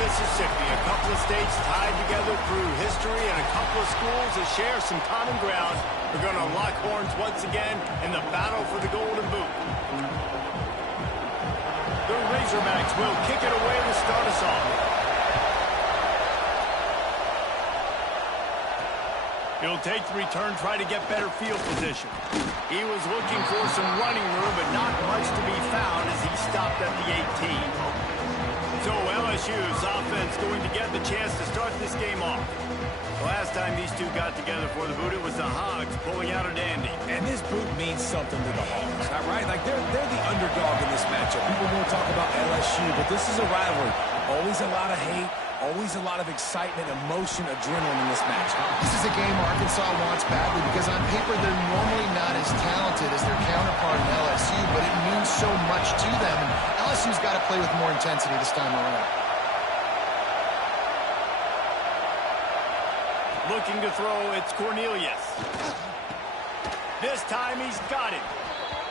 Mississippi, a couple of states tied together through history and a couple of schools that share some common ground. We're going to lock horns once again in the battle for the Golden Boot. The Razorbacks will kick it away to start us off. He'll take the return, try to get better field position. He was looking for some running room, but not much to be found as he stopped at the 18. So LSU's offense going to get the chance to start this game off. The last time these two got together for the Boot, it was the Hogs pulling out a dandy. And this Boot means something to the Hogs, not right? Like they're the underdog in this matchup. People won't talk about LSU, but this is a rivalry. Always a lot of hate. Always a lot of excitement, emotion, adrenaline in this match. This is a game Arkansas wants badly because on paper they're normally not as talented as their counterpart in LSU, but it means so much to them. And LSU's got to play with more intensity this time around. Looking to throw, it's Cornelius. This time he's got it.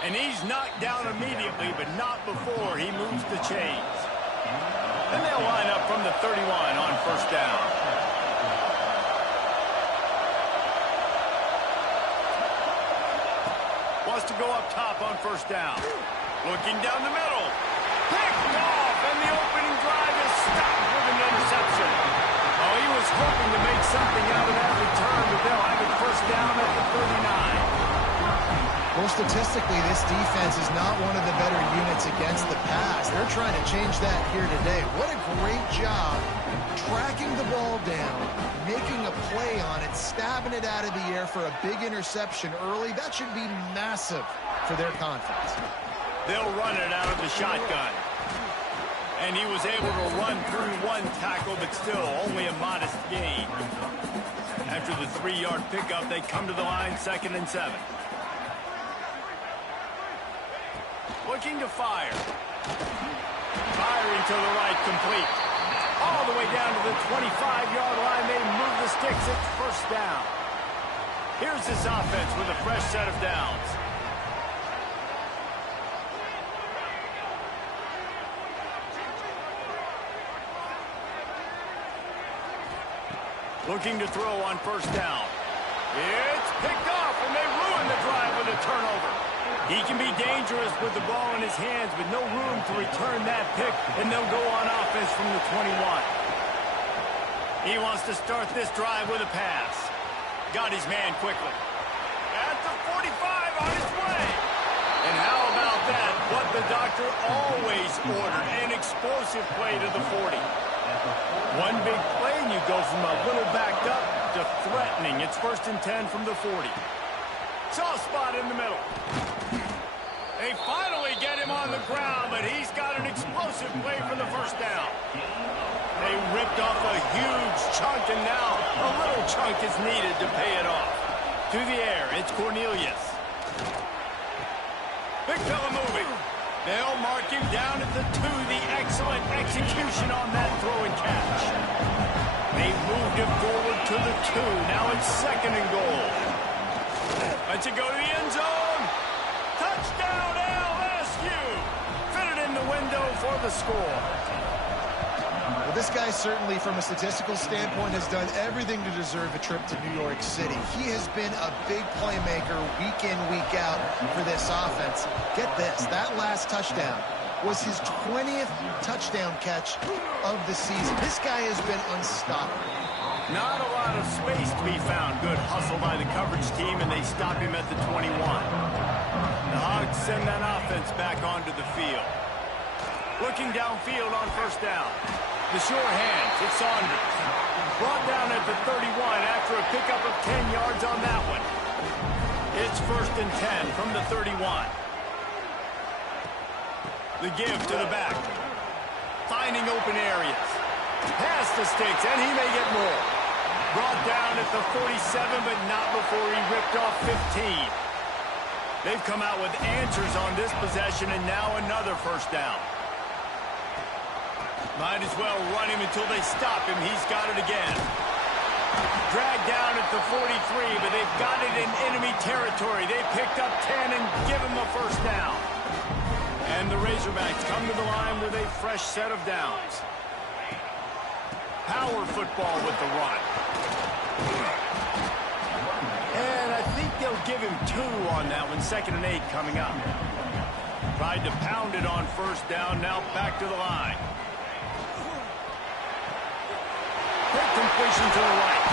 And he's knocked down immediately, but not before he moves the chains. And they'll line up from the 31 on first down. Wants to go up top on first down. Looking down the middle. Picked off, and the opening drive is stopped with an interception. Oh, he was hoping to make something out of that return, but they'll have it first down at the 39. Well, statistically, this defense is not one of the better units against the pass. They're trying to change that here today. What a great job tracking the ball down, making a play on it, stabbing it out of the air for a big interception early. That should be massive for their confidence. They'll run it out of the shotgun. And he was able to run through one tackle, but still only a modest gain. After the 3-yard pickup, they come to the line, 2nd and 7. Looking to fire. Firing to the right, complete. All the way down to the 25-yard line. They move the sticks. It's first down. Here's this offense with a fresh set of downs. Looking to throw on first down. It's picked off, and they ruin the drive with a turnover. He can be dangerous with the ball in his hands, but no room to return that pick, and they'll go on offense from the 21. He wants to start this drive with a pass. Got his man quickly. At the 45, on his way. And how about that? What the doctor always ordered, an explosive play to the 40. One big play, and you go from a little backed up to threatening. It's 1st and 10 from the 40. Soft spot in the middle. They finally get him on the ground, but he's got an explosive play for the first down. They ripped off a huge chunk, and now a little chunk is needed to pay it off. To the air, it's Cornelius. Big fella moving. They'll mark him down at the 2. The excellent execution on that throw and catch. They moved him forward to the 2. Now it's 2nd and goal. Let's it go to the end zone. Touchdown, LSU. Fit it in the window for the score. Well, this guy certainly, from a statistical standpoint, has done everything to deserve a trip to New York City. He has been a big playmaker week in, week out for this offense. Get this, that last touchdown was his 20th touchdown catch of the season. This guy has been unstoppable. Not a lot of space to be found. Good hustle by the coverage team, and they stop him at the 21. The Hogs send that offense back onto the field. Looking downfield on first down. The sure hands, it's Saunders. Brought down at the 31 after a pickup of 10 yards on that one. It's 1st and 10 from the 31. The give to the back. Finding open areas. Past the sticks, and he may get more. Brought down at the 47, but not before he ripped off 15. They've come out with answers on this possession, and now another first down. Might as well run him until they stop him. He's got it again. Dragged down at the 43, but they've got it in enemy territory. They picked up 10 and give him a first down. And the Razorbacks come to the line with a fresh set of downs. Power football with the run. And I think they'll give him 2 on that one. 2nd and 8 coming up. Tried to pound it on 1st down. Now back to the line. Quick completion to the right.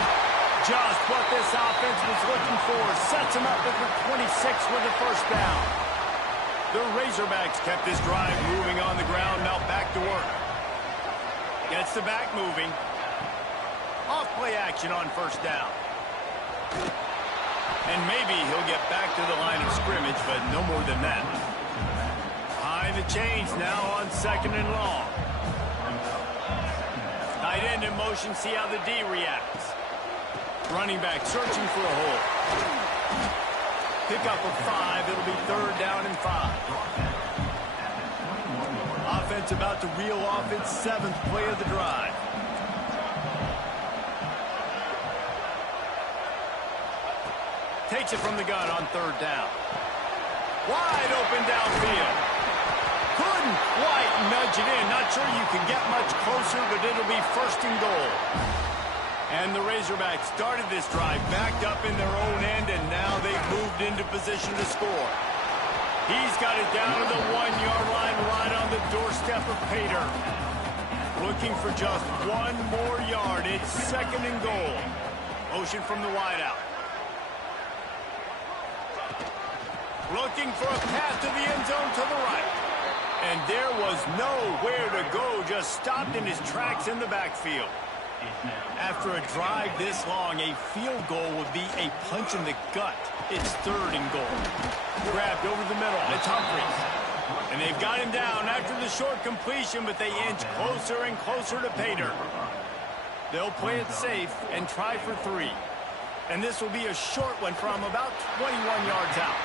Just what this offense was looking for. Sets him up at the 26 with the 1st down. The Razorbacks kept this drive moving on the ground. Now back to work. Gets the back moving. Off play action on 1st down. And maybe he'll get back to the line of scrimmage, but no more than that. Behind the chains now on 2nd and long. Tight end in motion, see how the D reacts. Running back searching for a hole. Pick up of 5, it'll be 3rd down and 5. Offense about to reel off its 7th play of the drive. Takes it from the gun on 3rd down. Wide open downfield. Couldn't quite nudge it in. Not sure you can get much closer, but it'll be 1st and goal. And the Razorbacks started this drive backed up in their own end, and now they've moved into position to score. He's got it down to the 1-yard line right on the doorstep of Pater. Looking for just 1 more yard. It's 2nd and goal. Motion from the wideout. Looking for a path to the end zone to the right. And there was nowhere to go. Just stopped in his tracks in the backfield. After a drive this long, a field goal would be a punch in the gut. It's 3rd and goal. Grabbed over the middle. It's Humphries. And they've got him down after the short completion, but they inch closer and closer to Pater. They'll play it safe and try for 3. And this will be a short one from about 21 yards out.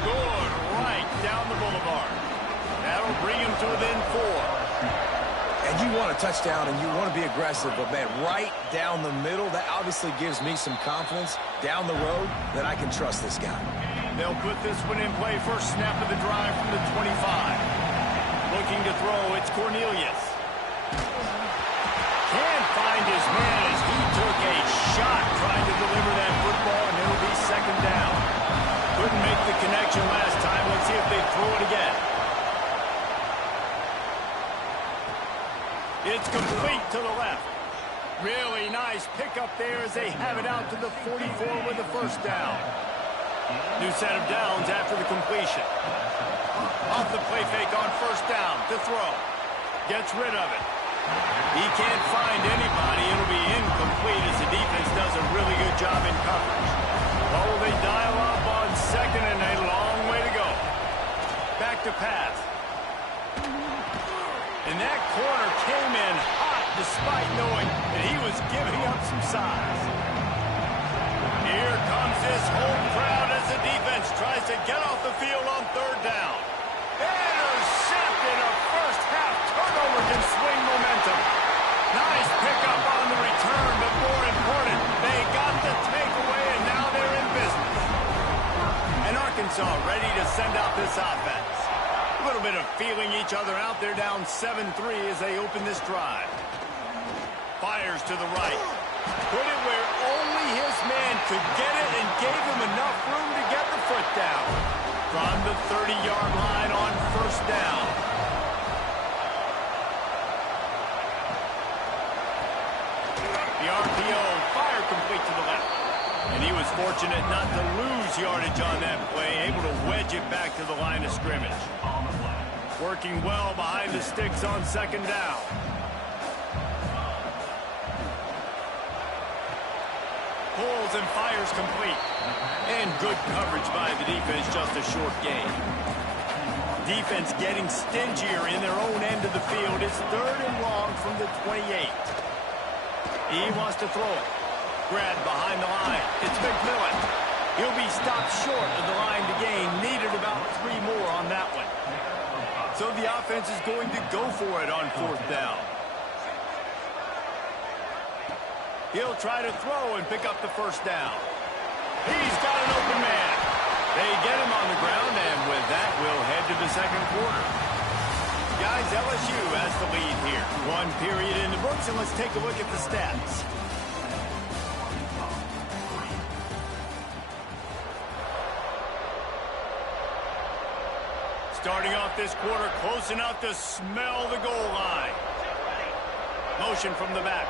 Good right down the boulevard. That'll bring him to within 4. And you want a touchdown and you want to be aggressive, but man, right down the middle, that obviously gives me some confidence down the road that I can trust this guy. They'll put this one in play. First snap of the drive from the 25. Looking to throw, it's Cornelius. Can't find his man as he took a shot trying to deliver that football, and it'll be 2nd down. Couldn't make the connection last time. Let's see if they throw it again. It's complete to the left. Really nice pickup there as they have it out to the 44 with the 1st down. New set of downs after the completion. Off the play fake on 1st down to throw. Gets rid of it. He can't find anybody. It'll be incomplete as the defense does a really good job in coverage. Oh, they dial up on 2nd and a long way to go. Back to pass. And that corner came in hot despite knowing that he was giving up some size. Here comes this home crowd as the defense tries to get off the field on 3rd down. Intercepted. A first-half turnover can swing momentum. Nice pickup on the return, but more important, they got the takeaway, and now they're in business. And Arkansas ready to send out this offense. A little bit of feeling each other out there, down 7-3 as they open this drive. Fires to the right. Put it where only his man could get it and gave him enough room to get the foot down. From the 30-yard line on 1st down. The RPO, fire complete to the left. And he was fortunate not to lose yardage on that play, able to wedge it back to the line of scrimmage. Working well behind the sticks on 2nd down. Pulls and fires complete. And good coverage by the defense, just a short gain. Defense getting stingier in their own end of the field. It's 3rd and long from the 28. He wants to throw it. Grabbed behind the line. It's McMillan. He'll be stopped short of the line to gain. Needed about 3 more on that one. So the offense is going to go for it on 4th down. He'll try to throw and pick up the 1st down. He's got an open man. They get him on the ground, and with that, we'll head to the 2nd quarter. guys, LSU has the lead here. One period in the books, and let's take a look at the stats. Starting off this quarter, close enough to smell the goal line. Motion from the back.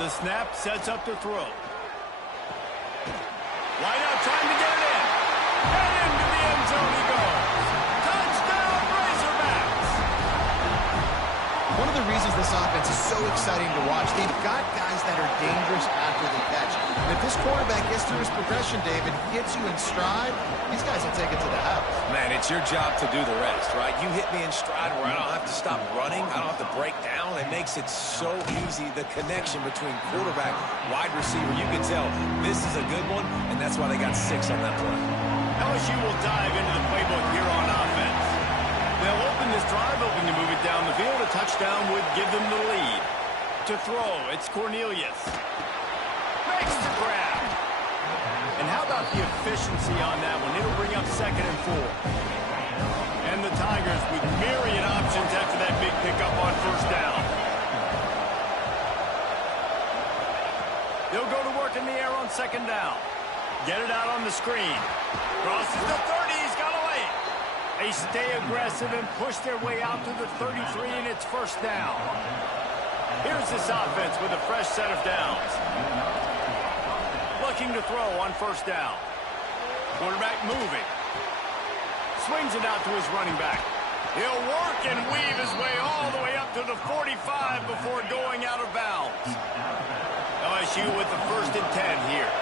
The snap sets up the throw. Wide out, trying to get it in. And into the end zone he goes. Touchdown, Razorbacks! One of the reasons this offense is so exciting to watch, they've got guys that are dangerous after the catch. And if this quarterback gets through his progression, David, gets you in stride, these guys will take it to the house. Man, it's your job to do the rest, right? You hit me in stride where I don't have to stop running. I don't have to break down. It makes it so easy, the connection between quarterback, wide receiver. You can tell this is a good one, and that's why they got 6 on that play. LSU will dive into the playbook here on offense. They'll open this drive, hoping to move it down the field. A touchdown would give them the lead. To throw, it's Cornelius. Makes the grab. And how about the efficiency on that one? It'll bring up 2nd and 4. And the Tigers with myriad options after that big pickup on 1st down. They'll go to work in the air on 2nd down. Get it out on the screen. Crosses the 30. He's got a lane. They stay aggressive and push their way out to the 33, and it's 1st down. Here's this offense with a fresh set of downs. Looking to throw on 1st down. Quarterback moving. Swings it out to his running back. He'll work and weave his way all the way up to the 45 before going out of bounds. LSU with the 1st and 10 here.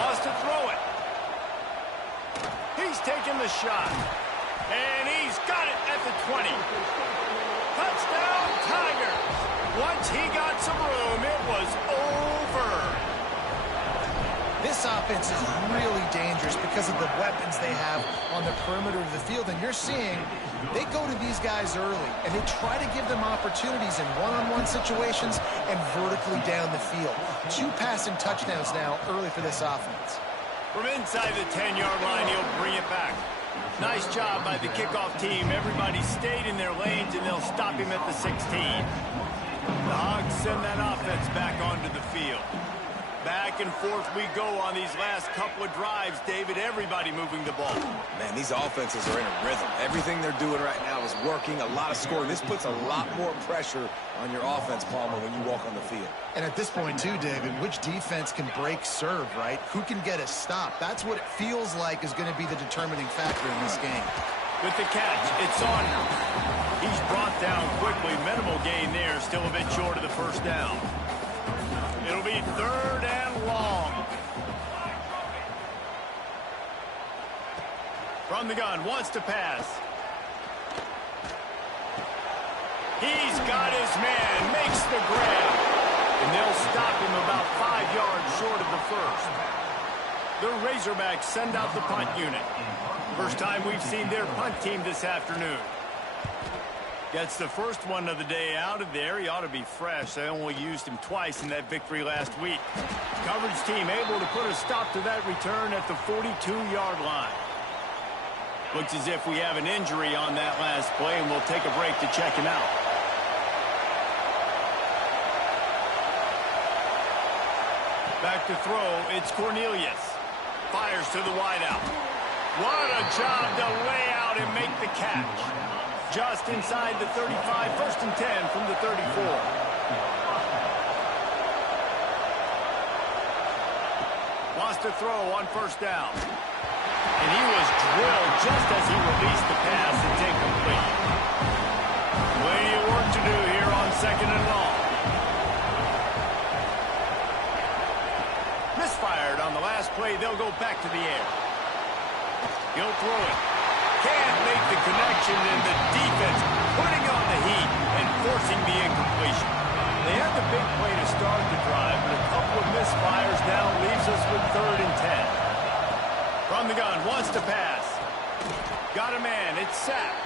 Wants to throw it. He's taking the shot. And he's got it at the 20. Touchdown, Tigers. Once he got some room, it was over. This offense is really dangerous because of the weapons they have on the perimeter of the field. And you're seeing they go to these guys early, and they try to give them opportunities in one-on-one situations and vertically down the field. 2 passing touchdowns now early for this offense. From inside the 10-yard line, he'll bring it back. Nice job by the kickoff team. Everybody stayed in their lanes, and they'll stop him at the 16. The Hogs send that offense back onto the field. Back and forth we go on these last couple of drives, David. Everybody moving the ball. Man, these offenses are in a rhythm. Everything they're doing right now is working. A lot of scoring. This puts a lot more pressure on your offense, Palmer, when you walk on the field. And at this point, too, David, which defense can break serve, right? Who can get a stop? That's what it feels like is going to be the determining factor in this game. With the catch, it's on him. He's brought down quickly. Minimal gain there. Still a bit short of the 1st down. It'll be 3rd and long. From the gun, wants to pass. He's got his man, makes the grab. And they'll stop him about 5 yards short of the 1st. The Razorbacks send out the punt unit. First time we've seen their punt team this afternoon. Gets the first one of the day out of there. He ought to be fresh. They only used him twice in that victory last week. Coverage team able to put a stop to that return at the 42-yard line. Looks as if we have an injury on that last play, and we'll take a break to check him out. Back to throw, it's Cornelius. Fires to the wideout. What a job to lay out and make the catch. Just inside the 35, 1st and 10 from the 34. Wants to throw on 1st down. And he was drilled just as he released the pass. It's incomplete. Plenty of work to do here on 2nd and long. Misfired on the last play. They'll go back to the air. He'll throw it. Can't make the connection, and the defense putting on the heat and forcing the incompletion. They had the big play to start the drive, but a couple of misfires now leaves us with 3rd and 10. From the gun, wants to pass. Got a man, it's sacked.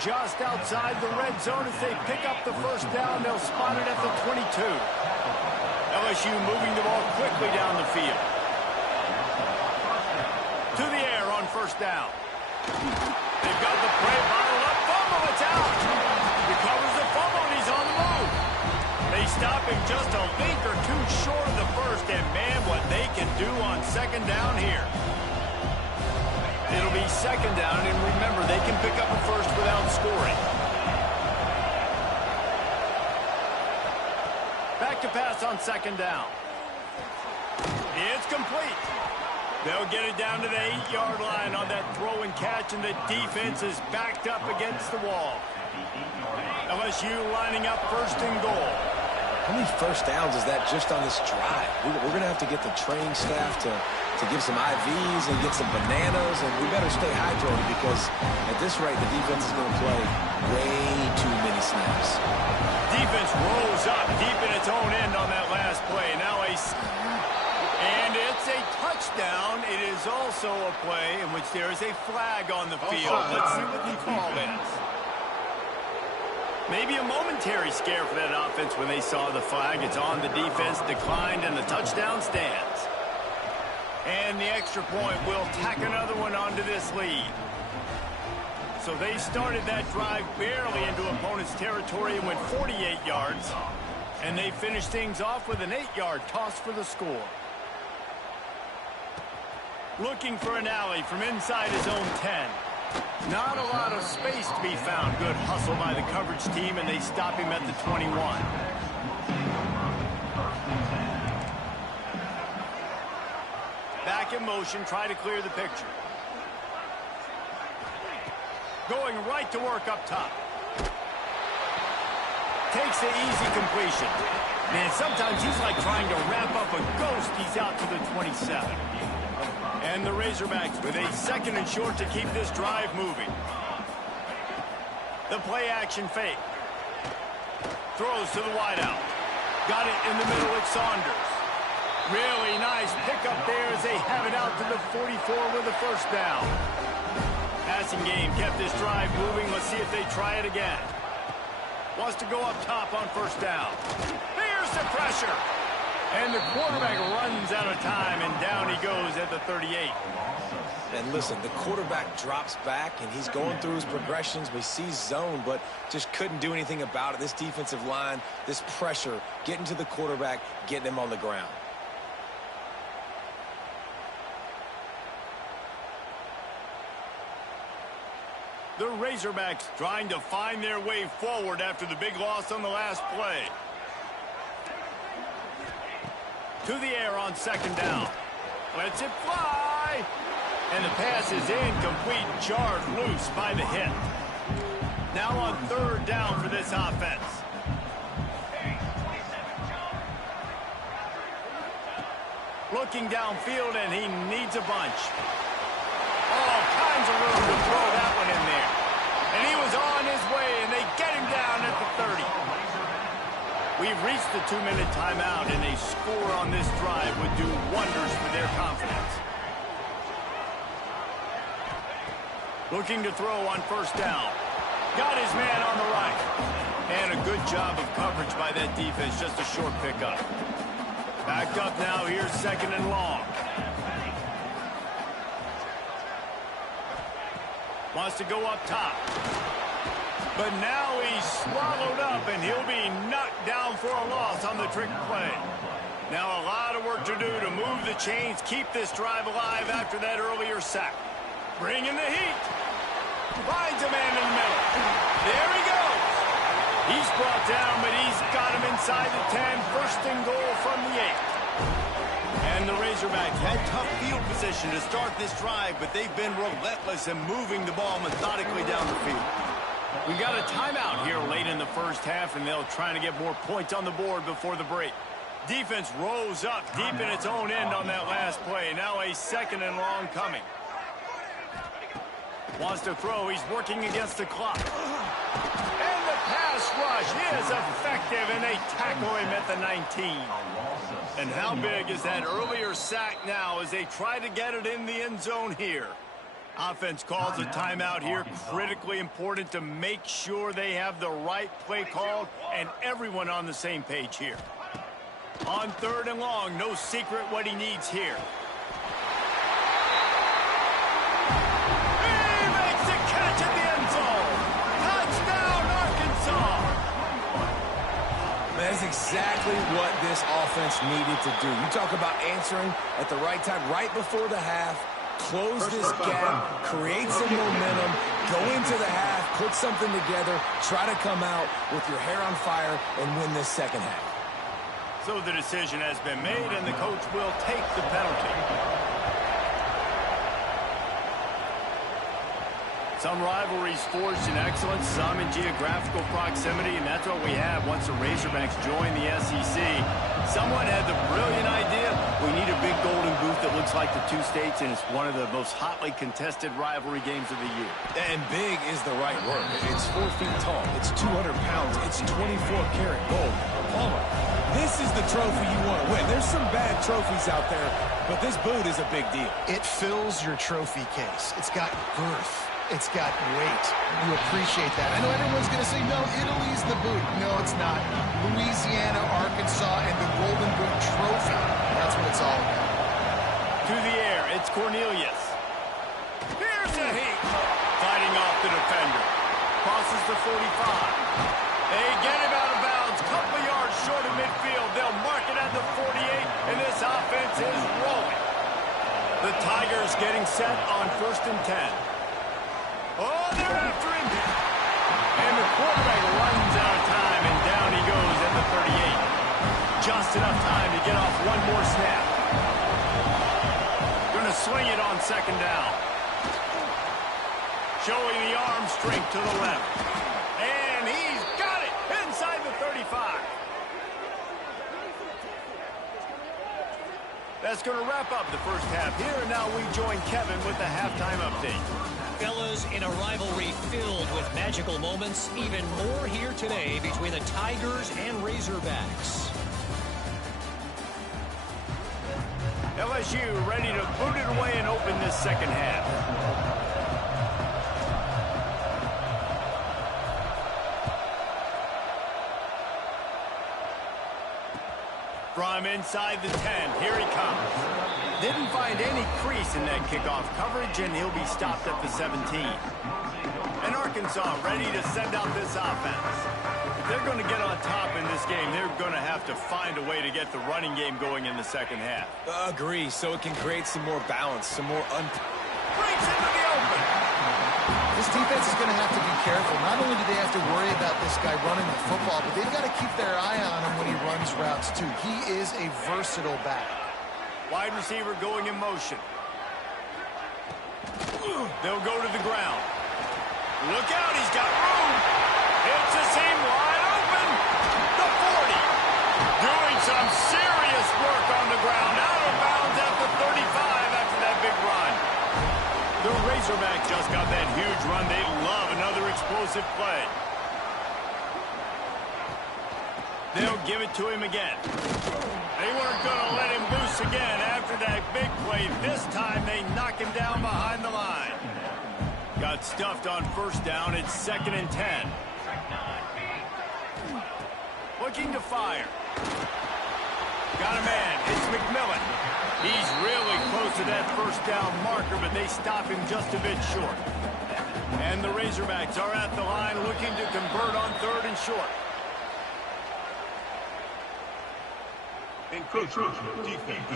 Just outside the red zone as they pick up the 1st down. They'll spot it at the 22. LSU moving the ball quickly down the field. first down. They've got the play bottled up. Fumble, it's out. Recovers the fumble, and he's on the move. They stop him just a link or two short of the first, and man, what they can do on second down here. It'll be second down, and remember, they can pick up a first without scoring. Back to pass on second down. It's complete. They'll get it down to the 8-yard line on that throw and catch, and the defense is backed up against the wall. LSU lining up first and goal. How many first downs is that just on this drive? We're going to have to get the training staff to give some IVs and get some bananas, and we better stay hydrated because at this rate, the defense is going to play way too many snaps. Defense rolls up deep in its own end on that last play. Now and it's a touchdown. It is also a play in which there is a flag on the field. Let's see what the call is. Maybe a momentary scare for that offense when they saw the flag. It's on the defense, declined, and the touchdown stands. And the extra point will tack another one onto this lead. So they started that drive barely into opponent's territory and went 48 yards. And they finished things off with an 8-yard toss for the score. Looking for an alley from inside his own 10. Not a lot of space to be found. Good hustle by the coverage team, and they stop him at the 21. Back in motion, try to clear the picture. Going right to work up top. Takes the easy completion. Man, sometimes he's like trying to wrap up a ghost. He's out to the 27. And the Razorbacks with a second and short to keep this drive moving. The play action fake. Throws to the wideout. Got it in the middle with Saunders. Really nice pickup there as they have it out to the 44 with a first down. Passing game kept this drive moving. Let's see if they try it again. Wants to go up top on first down. Here's the pressure. And the quarterback runs out of time, and down he goes at the 38. And listen, the quarterback drops back, and he's going through his progressions. We see zone, but just couldn't do anything about it. This defensive line, this pressure, getting to the quarterback, getting him on the ground. The Razorbacks trying to find their way forward after the big loss on the last play. To the air on second down. Lets it fly. And the pass is incomplete, jarred loose by the hit. Now on third down for this offense. Looking downfield, and he needs a bunch. All kinds of room to throw that one in there. And he was on his way, and they get him down at the 30. We've reached the 2-minute timeout, and a score on this drive would do wonders for their confidence. Looking to throw on first down. Got his man on the right. And a good job of coverage by that defense, just a short pickup. Backed up now, here's second and long. Wants to go up top. But now he's swallowed up, and he'll be knocked down for a loss on the trick play. Now a lot of work to do to move the chains, keep this drive alive after that earlier sack. Bring in the heat. Finds a man in the middle. There he goes. He's brought down, but he's got him inside the 10. First and goal from the 8. And the Razorbacks had tough field position to start this drive, but they've been relentless in moving the ball methodically down the field. We got a timeout here late in the first half, and they'll try to get more points on the board before the break. Defense rose up deep in its own end on that last play. Now a second and long coming. Wants to throw. He's working against the clock. And the pass rush is effective, and they tackle him at the 19. And how big is that earlier sack now as they try to get it in the end zone here? Offense calls a timeout here. Critically important to make sure they have the right play called and everyone on the same page here. On third and long, no secret what he needs here. is exactly what this offense needed to do. You talk about answering at the right time, right before the half, close this gap, create some momentum, go into the half, put something together, try to come out with your hair on fire and win this second half. So the decision has been made, and the coach will take the penalty. Some rivalries forged in excellence, some in geographical proximity, and that's what we have once the Razorbacks join the SEC. Someone had the brilliant idea, we need a big golden boot that looks like the two states, and it's one of the most hotly contested rivalry games of the year. And big is the right word. It's 4 feet tall. It's 200 pounds. It's 24-karat gold. Palmer, this is the trophy you want to win. There's some bad trophies out there, but this boot is a big deal. It fills your trophy case. It's got girth. It's got weight. You appreciate that. I know everyone's going to say, no, Italy's the boot. No, it's not. Louisiana, Arkansas, and the Golden Boot Trophy. That's what it's all about. To the air, it's Cornelius. Here's a heat. Fighting off the defender. Crosses the 45. They get him out of bounds. Couple of yards short of midfield. They'll mark it at the 48, and this offense is rolling. The Tigers getting set on 1st and 10. Oh, they're after him. And the quarterback runs out of time, and down he goes at the 38. Just enough time to get off one more snap. Going to swing it on 2nd down. Showing the arm strength to the left. And he's got it inside the 35. That's going to wrap up the first half here. And now we join Kevin with the halftime update. Fellas, in a rivalry filled with magical moments, even more here today between the Tigers and Razorbacks. LSU ready to boot it away and open this second half. From inside the 10, here he comes. Didn't find any crease in that kickoff coverage, and he'll be stopped at the 17. And Arkansas ready to send out this offense. If they're going to get on top in this game, they're going to have to find a way to get the running game going in the second half. Agree, so it can create some more balance, some more Breaks into the open. This defense is going to have to be careful. Not only do they have to worry about this guy running the football, but they've got to keep their eye on him when he runs routes, too. He is a versatile back. Wide receiver going in motion. They'll go to the ground. Look out, he's got room. It's a seam wide open. The 40. Doing some serious work on the ground. Out of bounds at the 35 after that big run. The Razorbacks just got that huge run. They love another explosive play. They'll give it to him again. They weren't going to let him loose again after that big play. This time they knock him down behind the line. Got stuffed on 1st down. It's 2nd and 10. Looking to fire. Got a man. It's McMillan. He's really close to that 1st down marker, but they stop him just a bit short. And the Razorbacks are at the line looking to convert on 3rd and short. Encroachment defense.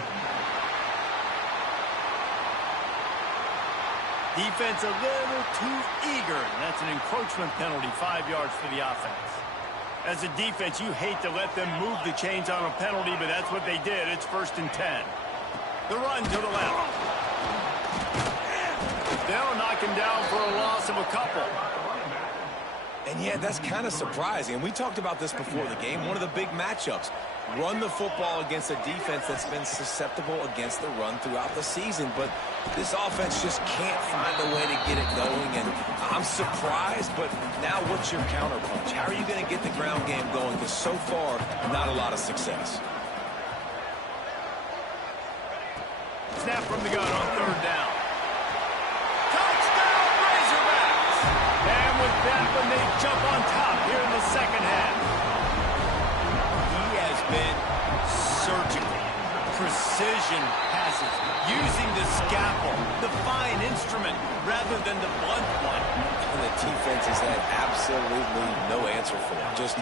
Defense a little too eager. That's an encroachment penalty, 5 yards for the offense. As a defense, you hate to let them move the chains on a penalty, but that's what they did. It's 1st and 10. The run to the left. They'll knock him down for a loss of a couple. And yeah, that's kind of surprising. And we talked about this before the game. One of the big matchups. Run the football against a defense that's been susceptible against the run throughout the season. But this offense just can't find a way to get it going. And I'm surprised, but now what's your counterpunch? How are you going to get the ground game going? Because so far, not a lot of success. Snap from the gun on 3rd down. Touchdown, Razorbacks! And with that one, they jump on top here in the second half. He has been surgical. Precision passes. Using the scalpel, the fine instrument, rather than the blunt one. And the defense has had absolutely no answer for him. Just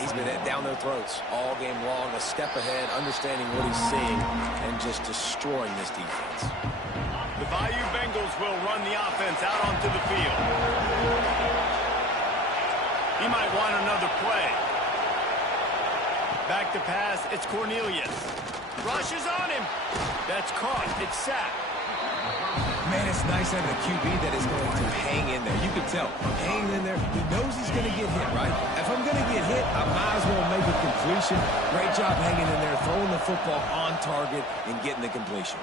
He's been down their throats all game long, a step ahead, understanding what he's seeing, and just destroying this defense. The Bayou Bengals will run the offense out onto the field. He might want another play. Back to pass, it's Cornelius. Rushes on him. That's caught. It's sacked. Man, it's nice having a QB that is going to hang in there. You can tell, hanging in there, he knows he's going to get hit, right? If I'm going to get hit, I might as well make a completion. Great job hanging in there, throwing the football on target, and getting the completion.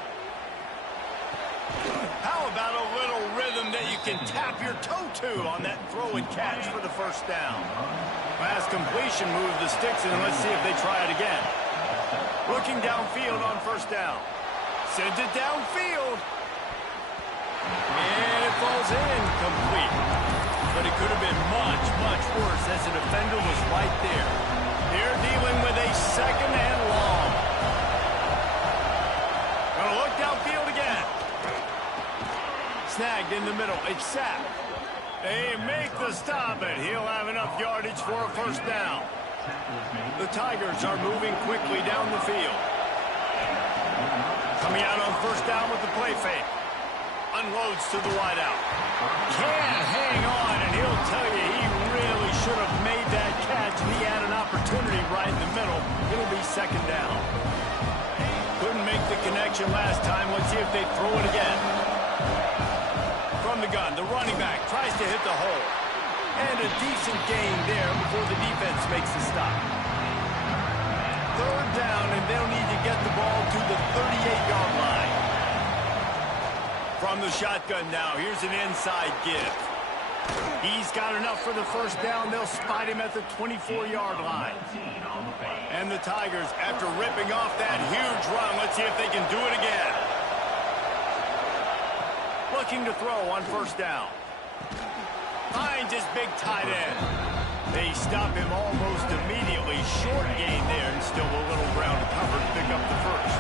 How about a little rhythm that you can tap your toe to on that throw and catch for the first down? Pass completion, move the sticks, and let's see if they try it again. Looking downfield on first down. Sends it downfield. And it falls in, complete. But it could have been much, much worse as the defender was right there. They're dealing with a second and long. Gonna look downfield again. Snagged in the middle. It's sacked. They make the stop, and he'll have enough yardage for a first down. The Tigers are moving quickly down the field. Coming out on first down with the play fake. Unloads to the wideout. Can't hang on, and he'll tell you he really should have made that catch. He had an opportunity right in the middle. It'll be second down. Couldn't make the connection last time. Let's see if they throw it again. From the gun, the running back tries to hit the hole. And a decent gain there before the defense makes the stop. Third down, and they'll need to get the ball to the 38-yard line. From the shotgun now, here's an inside give. He's got enough for the first down. They'll spot him at the 24-yard line. And the Tigers, after ripping off that huge run, let's see if they can do it again. Looking to throw on first down. Finds his big tight end. They stop him almost immediately. Short gain there, and still a little ground to cover to pick up the first.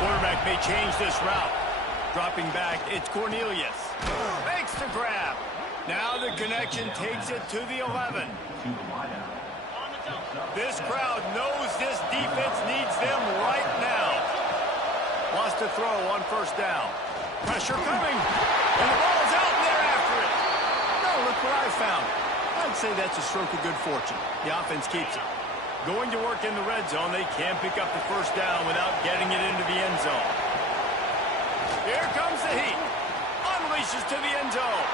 Quarterback may change this route. Dropping back, it's Cornelius. Makes the grab. Now the connection takes it to the 11. This crowd knows this defense needs them right now. Wants to throw on first down. Pressure coming. And the ball's out, and they're after it. No, look what I found. I'd say that's a stroke of good fortune. The offense keeps it. Going to work in the red zone. They can't pick up the first down without getting it into the end zone. Here comes the heat. Unleashes to the end zone.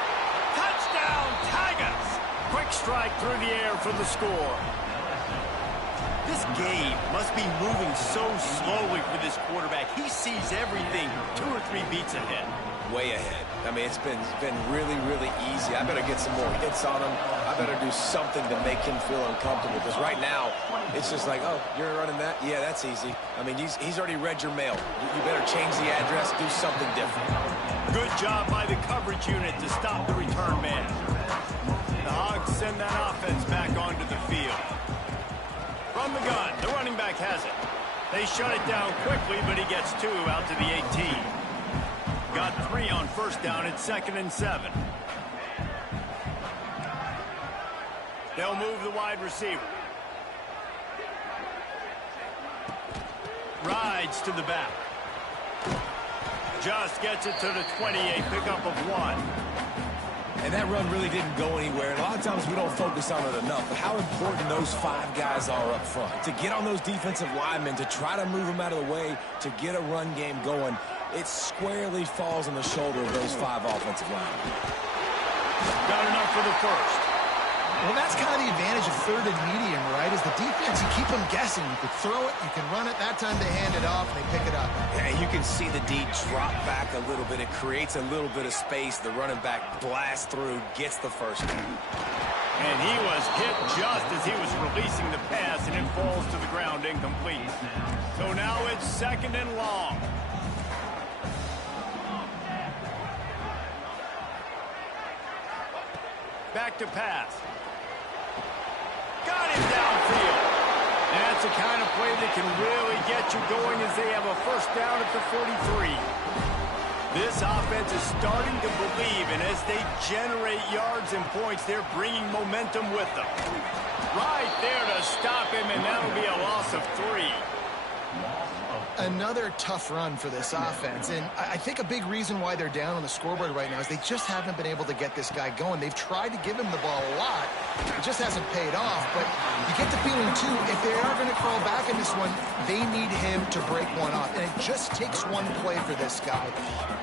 Touchdown, Tigers. Quick strike through the air for the score. This game must be moving so slowly for this quarterback. He sees everything 2 or 3 beats ahead. Way ahead. I mean, it's been really, really easy. I better get some more hits on him. I better do something to make him feel uncomfortable. Because right now, it's just like, oh, you're running that? Yeah, that's easy. I mean, he's already read your mail. You better change the address, do something different. Good job by the coverage unit to stop the return man. The Hogs send that offense back onto the field. From the gun, the running back has it. They shut it down quickly, but he gets 2 out to the 18. Got 3 on first down. It's 2nd and 7. They'll move the wide receiver. Rides to the back. Just gets it to the 28, pickup of 1. And that run really didn't go anywhere. And a lot of times we don't focus on it enough. But how important those 5 guys are up front. To get on those defensive linemen, to try to move them out of the way, to get a run game going, it squarely falls on the shoulder of those 5 offensive linemen. Got enough for the first. Well, that's kind of the advantage of third and medium, right? Is the defense, you keep them guessing. You can throw it, you can run it. That time they hand it off, and they pick it up. Yeah, you can see the D drop back a little bit. It creates a little bit of space. The running back blasts through, gets the first down. And he was hit just as he was releasing the pass, and it falls to the ground incomplete. So now it's 2nd and long. Back to pass. Got him downfield. And that's the kind of play that can really get you going as they have a first down at the 43. This offense is starting to believe, and as they generate yards and points, they're bringing momentum with them. Right there to stop him, and that'll be a loss of 3. Another tough run for this offense, and I think a big reason why they're down on the scoreboard right now is they just haven't been able to get this guy going. They've tried to give him the ball a lot. It just hasn't paid off, but you get the feeling, too, if they are going to crawl back in this one, they need him to break one off, and it just takes one play for this guy.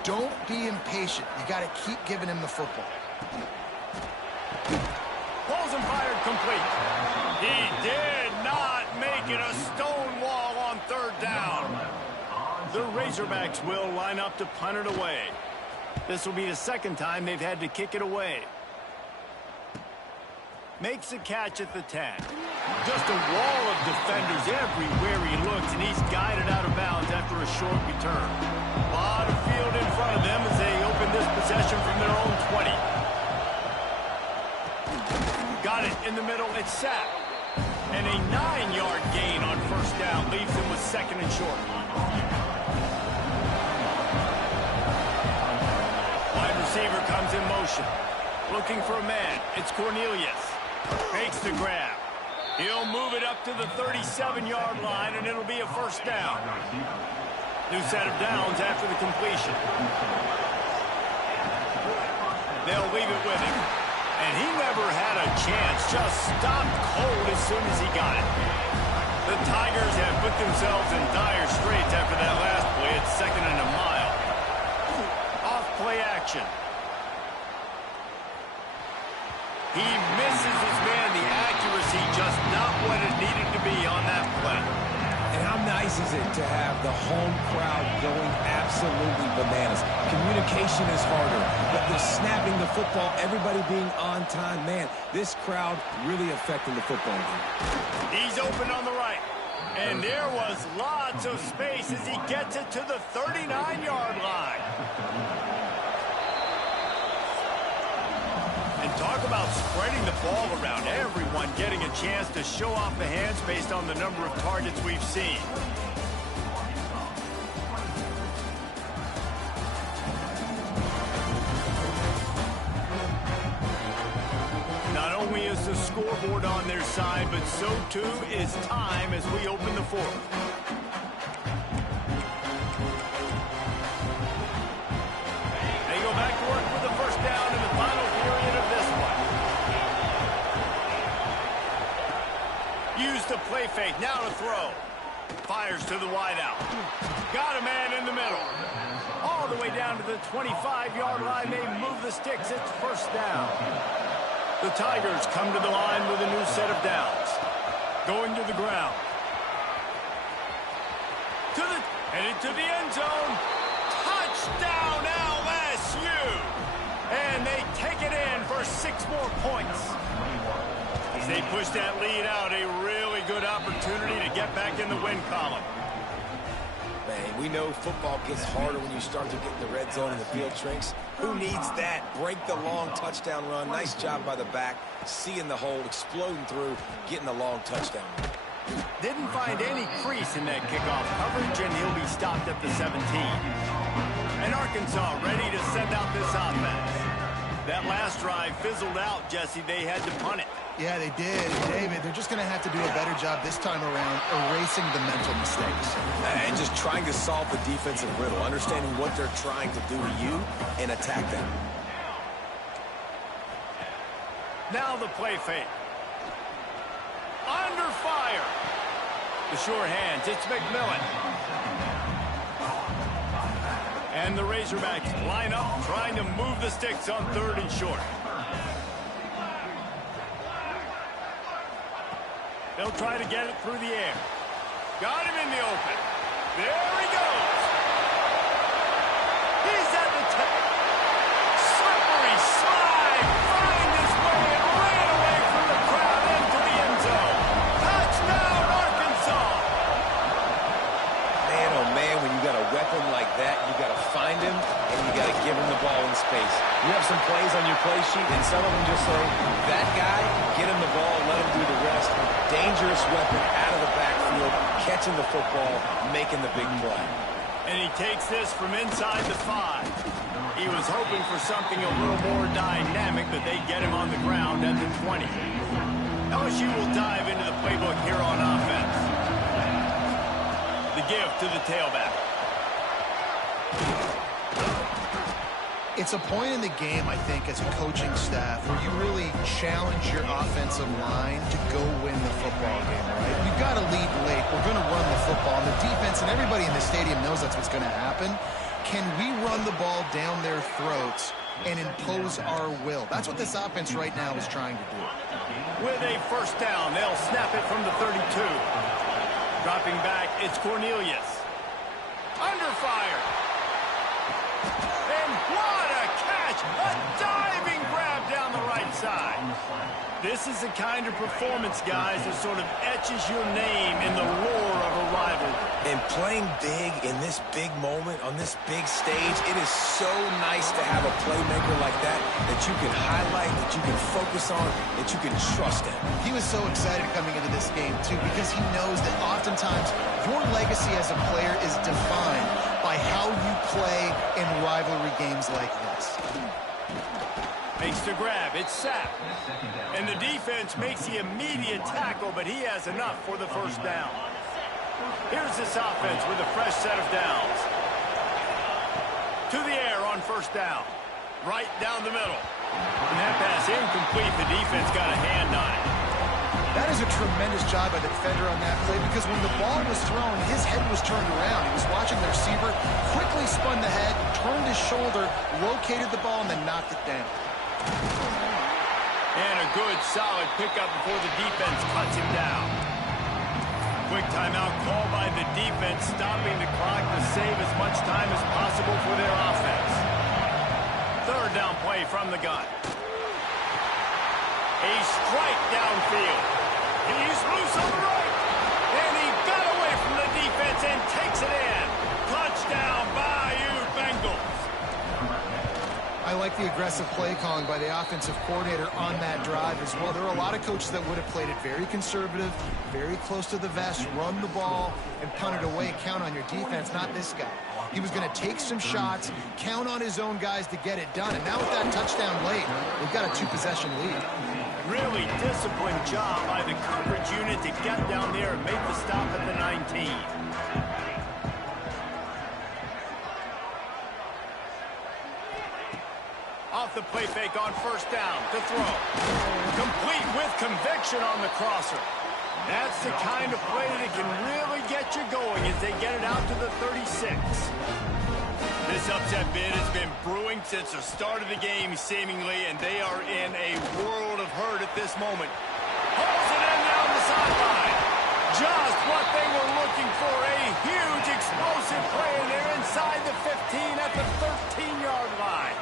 Don't be impatient. You got to keep giving him the football. Balls and fired complete. He did not make it a stone wall on 3rd down. The Razorbacks will line up to punt it away. This will be the 2nd time they've had to kick it away. Makes a catch at the 10. Just a wall of defenders everywhere he looks, and he's guided out of bounds after a short return. A lot of field in front of them as they open this possession from their own 20. Got it in the middle. It's sacked. And a 9-yard gain on 1st down leaves him with 2nd and short. Wide receiver comes in motion. Looking for a man. It's Cornelius. Makes the grab. He'll move it up to the 37-yard line, and it'll be a 1st down. New set of downs after the completion. They'll leave it with him. And he never had a chance, just stopped cold as soon as he got it. The Tigers have put themselves in dire straits after that last play. It's 2nd and a mile. Off play action. He misses his man. The accuracy just not what it needed to be on that play. And how nice is it to have the home crowd going absolutely bananas? Communication is harder, but they're snapping the football, everybody being on time. Man, this crowd really affecting the football game. He's open on the right. And there was lots of space as he gets it to the 39-yard line. And talk about spreading the ball around, everyone getting a chance to show off the hands based on the number of targets we've seen. Not only is the scoreboard on their side, but so too is time as we open the 4th. They go back to work with the 1st down in the final period of this one. Used the play fake, now to throw. Fires to the wideout. Got a man in the middle. All the way down to the 25-yard line. They move the sticks. It's 1st down. The Tigers come to the line with a new set of downs. Going to the ground. Headed to the end zone. Touchdown LSU! And they take it in for 6 more points. As they push that lead out, a really good opportunity to get back in the win column. Man, we know football gets harder when you start to get in the red zone and the field shrinks. Who needs that? Break the long touchdown run. Nice job by the back. Seeing the hole, exploding through, getting the long touchdown run. Didn't find any crease in that kickoff coverage, and he'll be stopped at the 17. And Arkansas ready to send out this offense. That last drive fizzled out, Jesse. They had to punt it. Yeah, they did. David, they're just going to have to do a better job this time around erasing the mental mistakes. And just trying to solve the defensive riddle, understanding what they're trying to do to you and attack them. Now the play fake. Under fire. The sure hands. It's McMillan. And the Razorbacks line up, trying to move the sticks on 3rd and short. They'll try to get it through the air. Got him in the open. There he goes. He's at the top. Slippery slide. Find his way and ran away from the crowd into the end zone. Touchdown, Arkansas. Man, oh man, when you got a weapon like that, you got to find him and you got to give him the ball in space. You have some plays on your play sheet, and some of them just say, that guy, get him the ball, let him do the rest. Dangerous weapon out of the backfield, catching the football, making the big play. And he takes this from inside the 5. He was hoping for something a little more dynamic, but they get him on the ground at the 20. LSU will dive into the playbook here on offense. The give to the tailback. It's a point in the game, I think, as a coaching staff where you really challenge your offensive line to go win the football game, right? We've got to lead late. We're going to run the football. And the defense and everybody in the stadium knows that's what's going to happen. Can we run the ball down their throats and impose our will? That's what this offense right now is trying to do. With a first down, they'll snap it from the 32. Dropping back, it's Cornelius. Under fire. And what a catch! A diving grab down the right side. This is the kind of performance, guys, that sort of etches your name in the roar of a rivalry. And playing big in this big moment, on this big stage, it is so nice to have a playmaker like that you can highlight, that you can focus on, that you can trust in. He was so excited coming into this game, too, because he knows that oftentimes your legacy as a player is defined by how you play in rivalry games like this. Makes the grab. It's sacked. And the defense makes the immediate tackle, but he has enough for the first down. Here's this offense with a fresh set of downs. To the air on first down. Right down the middle. And that pass incomplete. The defense got a hand on it. That is a tremendous job by the defender on that play, because when the ball was thrown, his head was turned around. He was watching the receiver, quickly spun the head, turned his shoulder, located the ball, and then knocked it down. And a good, solid pickup before the defense cuts him down. Quick timeout called by the defense, stopping the clock to save as much time as possible for their offense. Third down play from the gun. A strike downfield. He's loose on the right. And he got away from the defense and takes it in. Touchdown, Bayou Bengals. I like the aggressive play calling by the offensive coordinator on that drive as well. There are a lot of coaches that would have played it very conservative, very close to the vest, run the ball, and punt it away, count on your defense, not this guy. He was going to take some shots, count on his own guys to get it done. And now with that touchdown late, we've got a 2-possession lead. Really disciplined job by the coverage unit to get down there and make the stop at the 19. Off the play fake on first down to throw. Complete with conviction on the crosser. That's the kind of play that can really get you going as they get it out to the 36. This upset bid has been brewing since the start of the game, seemingly, and they are in a world of hurt at this moment. Hauls it in down the sideline. Just what they were looking for, a huge explosive play, and they're inside the 15 at the 13-yard line.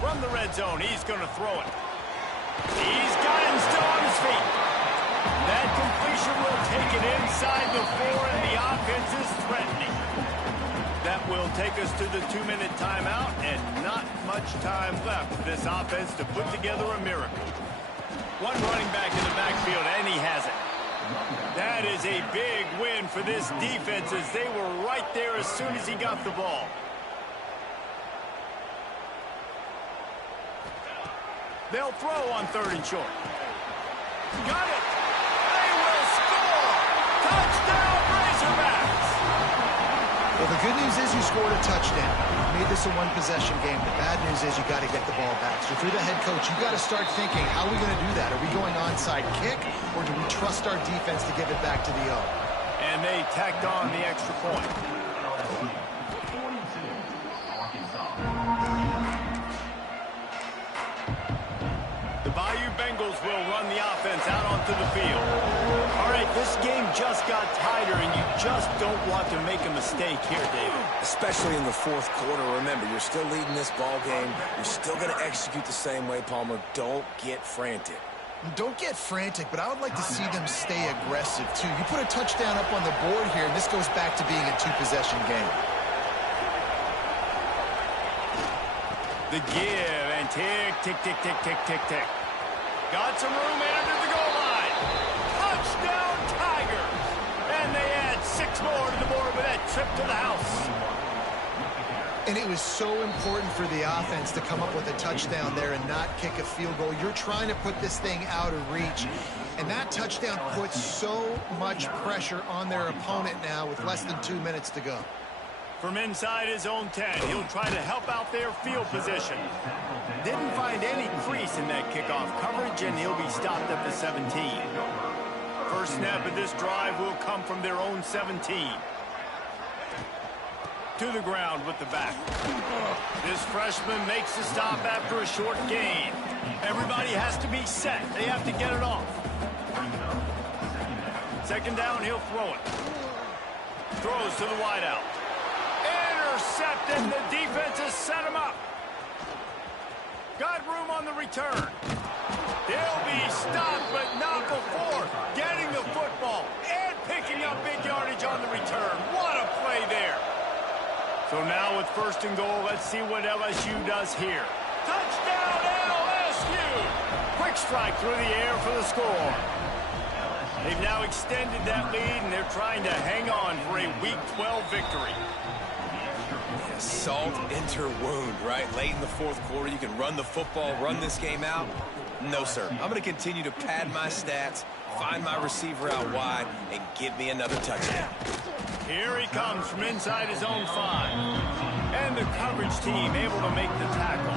From the red zone, he's going to throw it. He's got it and still on his feet. That completion will take it inside the 4, and the offense is threatening. That will take us to the 2-minute timeout, and not much time left for this offense to put together a miracle. One running back in the backfield, and he has it. That is a big win for this defense, as they were right there as soon as he got the ball. They'll throw on 3rd and short. Got it! They will score! Touchdown, Razorbacks! Well, the good news is you scored a touchdown. You made this a 1-possession game. The bad news is you got to get the ball back. So if you're the head coach, you got to start thinking, how are we going to do that? Are we going onside kick, or do we trust our defense to give it back to the O? And they tacked on the extra point. The Bayou Bengals will run the offense out onto the field. All right, this game just got tighter, and you just don't want to make a mistake here, David. Especially in the 4th quarter. Remember, you're still leading this ball game. You're still going to execute the same way, Palmer. Don't get frantic. Don't get frantic, but I would like to see them stay aggressive, too. You put a touchdown up on the board here, and this goes back to being a 2-possession game. The give, and tick, tick, tick, tick, tick, tick, tick. Got some room, entered the goal line. much more to the board with that trip to the house. And it was so important for the offense to come up with a touchdown there and not kick a field goal. You're trying to put this thing out of reach. And that touchdown puts so much pressure on their opponent now with less than 2 minutes to go. From inside his own 10, he'll try to help out their field position. Didn't find any crease in that kickoff coverage, and he'll be stopped at the 17. First snap of this drive will come from their own 17. To the ground with the back. This freshman makes the stop after a short gain. Everybody has to be set. They have to get it off. Second down, he'll throw it. Throws to the wideout. Intercepted. The defense has set him up. Got room on the return. They'll be stopped, but not before getting the football and picking up big yardage on the return. What a play there. So now with first and goal, let's see what LSU does here. Touchdown, LSU! Quick strike through the air for the score. They've now extended that lead, and they're trying to hang on for a Week 12 victory. Yeah, salt enter wound, right? Late in the fourth quarter, you can run the football, run this game out. No, sir. I'm going to continue to pad my stats, find my receiver out wide, and give me another touchdown. Here he comes from inside his own 5. And the coverage team able to make the tackle.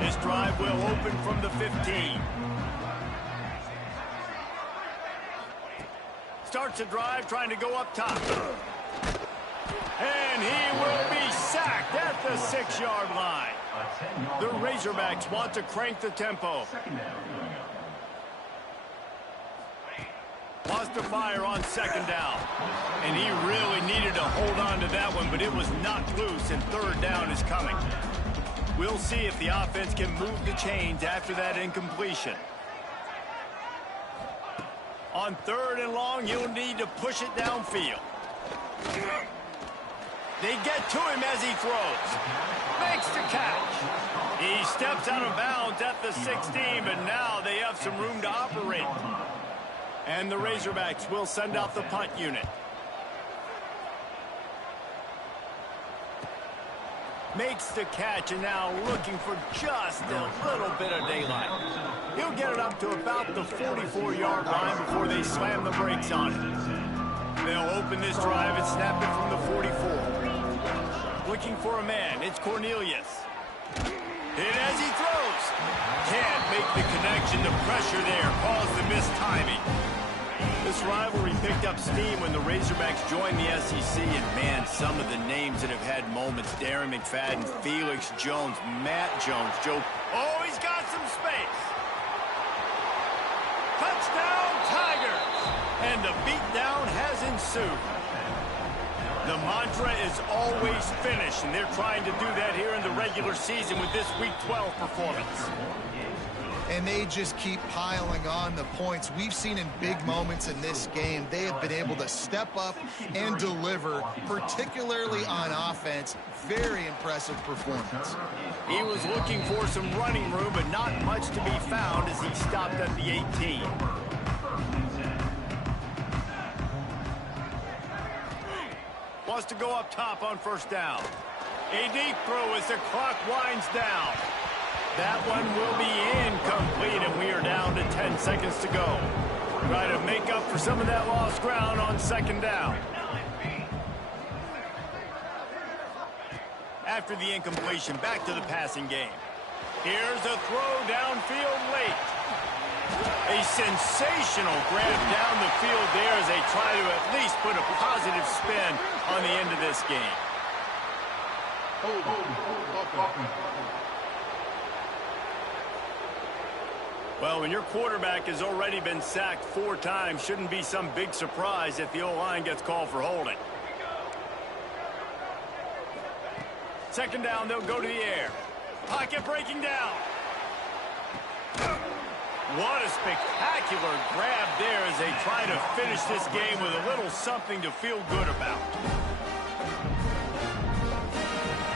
This drive will open from the 15. Starts a drive trying to go up top. And he will be sacked at the 6-yard line. The Razorbacks want to crank the tempo. Wants to fire on second down. And he really needed to hold on to that one, but it was knocked loose, and third down is coming. We'll see if the offense can move the chains after that incompletion. On third and long, you'll need to push it downfield. They get to him as he throws. Makes the catch. He steps out of bounds at the 16, but now they have some room to operate. And the Razorbacks will send out the punt unit. Makes the catch, and now looking for just a little bit of daylight. He'll get it up to about the 44-yard line before they slam the brakes on it. They'll open this drive and snap it from the 44. Looking for a man. It's Cornelius. Hit as he throws. Can't make the connection. The pressure there caused the missed timing. This rivalry picked up steam when the Razorbacks joined the SEC, and man, some of the names that have had moments: Darren McFadden, Felix Jones, Matt Jones, Joe. Oh, he's got some space. Touchdown, Tigers! And the beatdown has ensued. The mantra is always finish, and they're trying to do that here in the regular season with this Week 12 performance. And they just keep piling on the points. We've seen in big moments in this game, they have been able to step up and deliver, particularly on offense. Very impressive performance. He was looking for some running room, but not much to be found as he stopped at the 18. Wants to go up top on first down. A deep throw as the clock winds down. That one will be incomplete, and we are down to 10 seconds to go. Try to make up for some of that lost ground on second down. After the incompletion, back to the passing game. Here's a throw downfield late. A sensational grab down the field there as they try to at least put a positive spin on the end of this game. Well, when your quarterback has already been sacked 4 times, shouldn't be some big surprise if the O-line gets called for holding. Second down, they'll go to the air. Pocket breaking down. What a spectacular grab there as they try to finish this game with a little something to feel good about.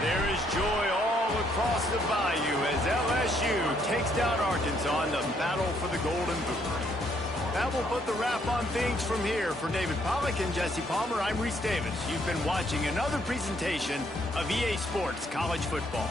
There is joy all across the bayou as LSU takes down Arkansas in the battle for the Golden Boot. That will put the wrap on things from here. For David Pollack and Jesse Palmer, I'm Reese Davis. You've been watching another presentation of EA Sports College Football.